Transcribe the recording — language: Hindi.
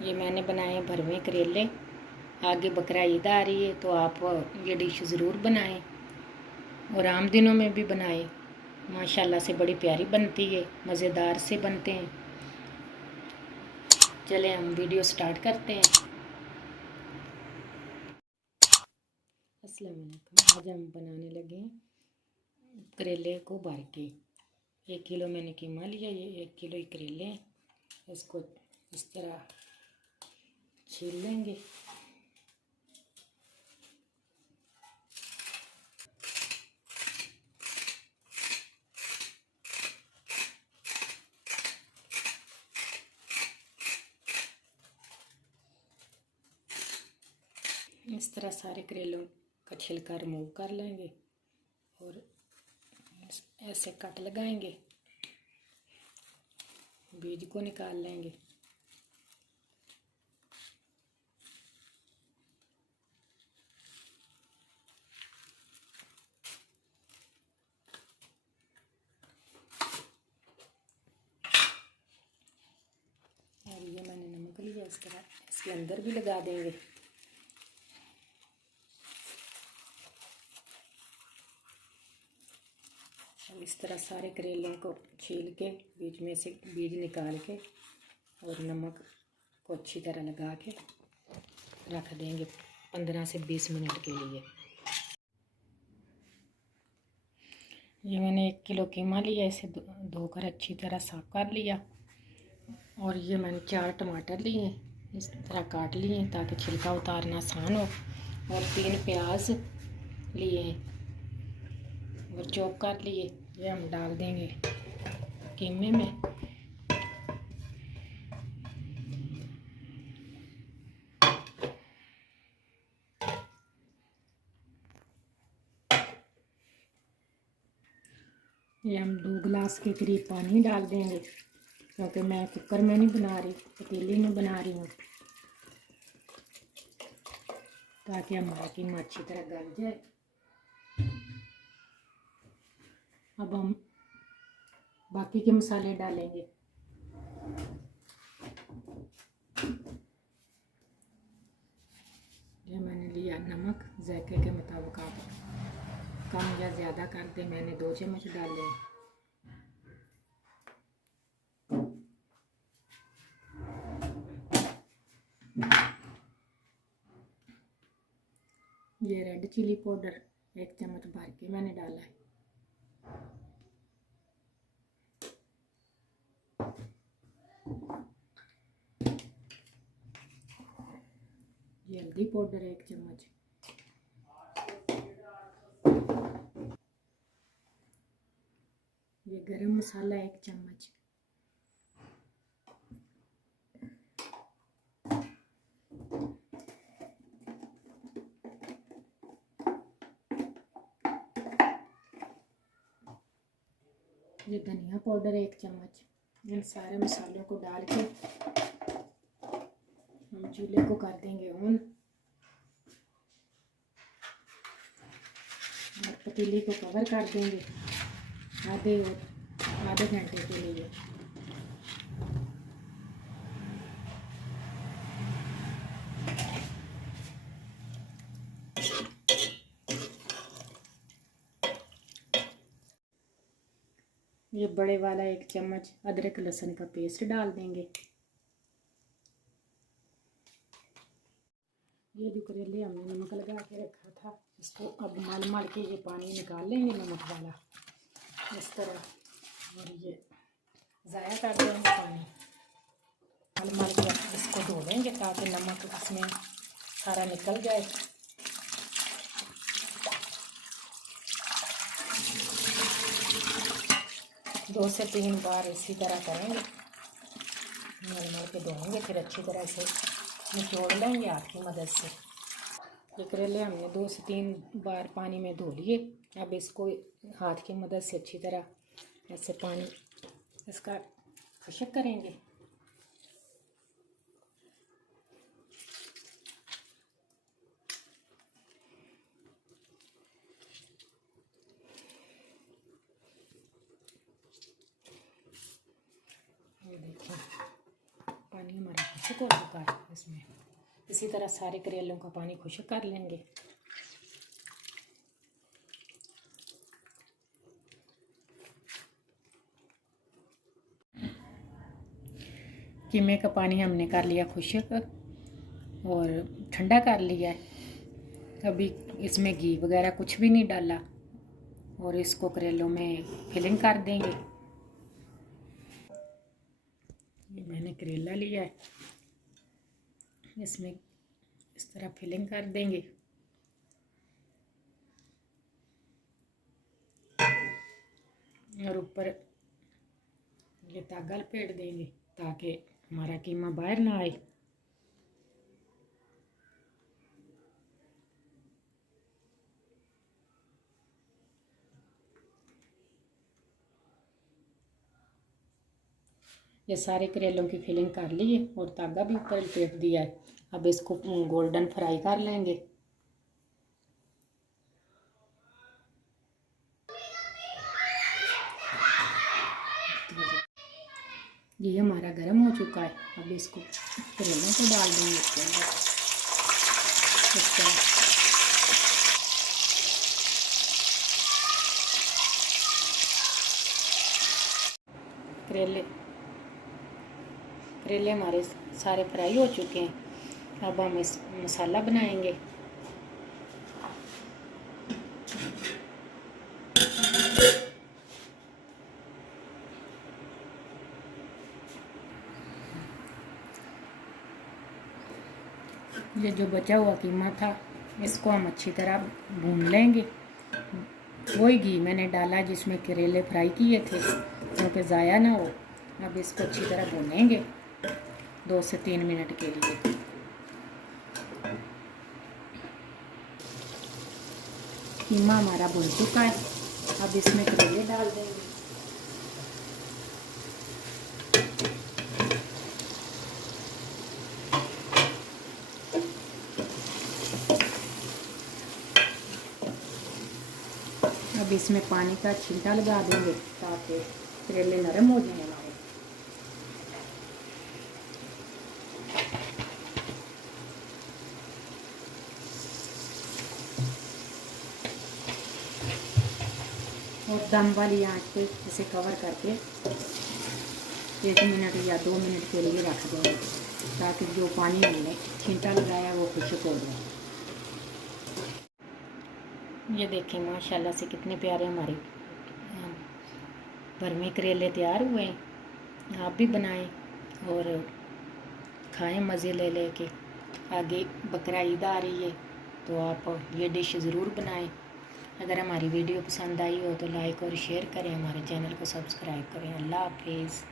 ये मैंने बनाए भरवे करेले। आगे बकरा ईद आ रही है तो आप ये डिश ज़रूर बनाएं और आम दिनों में भी बनाएं। माशाल्लाह से बड़ी प्यारी बनती है, मज़ेदार से बनते हैं। चले हम वीडियो स्टार्ट करते हैं। अस्सलाम वालेकुम। आज हम बनाने लगे हैं करेले को भर के। 1 किलो मैंने कीमा लिया, ये 1 किलो ही करेले हैं। इसको इस तरह छील लेंगे। इस तरह सारे करेलों का छिलका रिमूव कर लेंगे और ऐसे कट लगाएंगे, बीज को निकाल लेंगे। और ये मैंने नमक लिया, इस तरह इसके अंदर भी लगा देंगे। अब इस तरह सारे करेलों को छील के बीच में से बीज निकाल के और नमक को अच्छी तरह लगा के रख देंगे 15 से 20 मिनट के लिए। ये मैंने 1 किलो कीमा लिया, इसे धोकर अच्छी तरह साफ कर लिया। और ये मैंने 4 टमाटर लिए, इस तरह काट लिए ताकि छिलका उतारना आसान हो। और 3 प्याज लिए और चॉप कर लिए। ये हम डाल देंगे कीमे में। ये हम 2 गिलास के करीब पानी डाल देंगे, क्योंकि मैं कुकर में नहीं बना रही, पतीली में बना रही हूँ, ताकि हमारा कीमा अच्छी तरह गल जाए। अब हम बाकी के मसाले डालेंगे। ये मैंने लिया नमक, जायके के मुताबिक आप कम या ज़्यादा कर दें। मैंने 2 चम्मच डाले। ये रेड चिली पाउडर 1 चम्मच भर के मैंने डाला है। ये हल्दी पाउडर 1 चम्मच। ये गरम मसाला 1 चम्मच। ये धनिया पाउडर 1 चम्मच। इन सारे मसालों को डाल के हम चूल्हे को कर देंगे ऑन और पतीली को कवर कर देंगे आधे घंटे के लिए। ये बड़े वाला 1 चम्मच अदरक लहसुन का पेस्ट डाल देंगे। ये जो करेले हमने नमक लगा के रखा था, इसको अब मल मल के ये पानी निकाल लेंगे नमक वाला इस तरह। और ये ज़ाया कर देंगे पानी, मल मल के इसको धो लेंगे ताकि नमक इसमें सारा निकल जाए। दो से 3 बार इसी तरह करेंगे, मल मल के धोएंगे, फिर अच्छी तरह से निचोड़ लेंगे हाथ की मदद से। ये करेले हमने 2 से 3 बार पानी में धो लिए। अब इसको हाथ की मदद से अच्छी तरह ऐसे पानी इसका खुशक करेंगे। ये देखिए पानी हमारा खुश्क हो चुका है। इसमें इसी तरह सारे करेलों का पानी खुश्क कर लेंगे। कीमे का पानी हमने कर लिया खुश्क और ठंडा कर लिया है। अभी इसमें घी वगैरह कुछ भी नहीं डाला और इसको करेलों में फिलिंग कर देंगे। ये मैंने करेला लिया है, इसमें इस तरह फिलिंग कर देंगे और ऊपर ये धागा लपेट देंगे ताकि हमारा कीमा बाहर ना आए। ये सारे करेलों की फिलिंग कर ली है और धागा भी ऊपर लपेट दिया है। अब इसको गोल्डन फ्राई कर लेंगे। ये हमारा गर्म हो चुका है। अब इसको करेलों को डाल देंगे इसके अंदर। करेले हमारे सारे फ्राई हो चुके हैं। अब हम इस मसाला बनाएंगे। ये जो बचा हुआ कीमा था इसको हम अच्छी तरह भून लेंगे। वही घी मैंने डाला जिसमें करेले फ्राई किए थे क्योंकि ज़ाया ना हो। अब इसको अच्छी तरह भूनेंगे 2 से 3 मिनट के लिए। कीमा हमारा भुन चुका है। अब इसमें करेले डाल देंगे। अब इसमें पानी का छींटा लगा देंगे ताकि करेले नरम हो जाए हमारे। और दम वाली आंच पे इसे कवर करके 1 मिनट या 2 मिनट के लिए रख देंगे ताकि जो पानी हमने छींटा लगाया वो खुश्क हो जाए। ये देखें माशाल्लाह से कितने प्यारे हमारे भरमे करेले तैयार हुए हैं। आप भी बनाएं और खाएं मज़े ले लेके। आगे बकरा ईद आ रही है तो आप ये डिश ज़रूर बनाएं। अगर हमारी वीडियो पसंद आई हो तो लाइक और शेयर करें, हमारे चैनल को सब्सक्राइब करें। अल्लाह हाफिज़।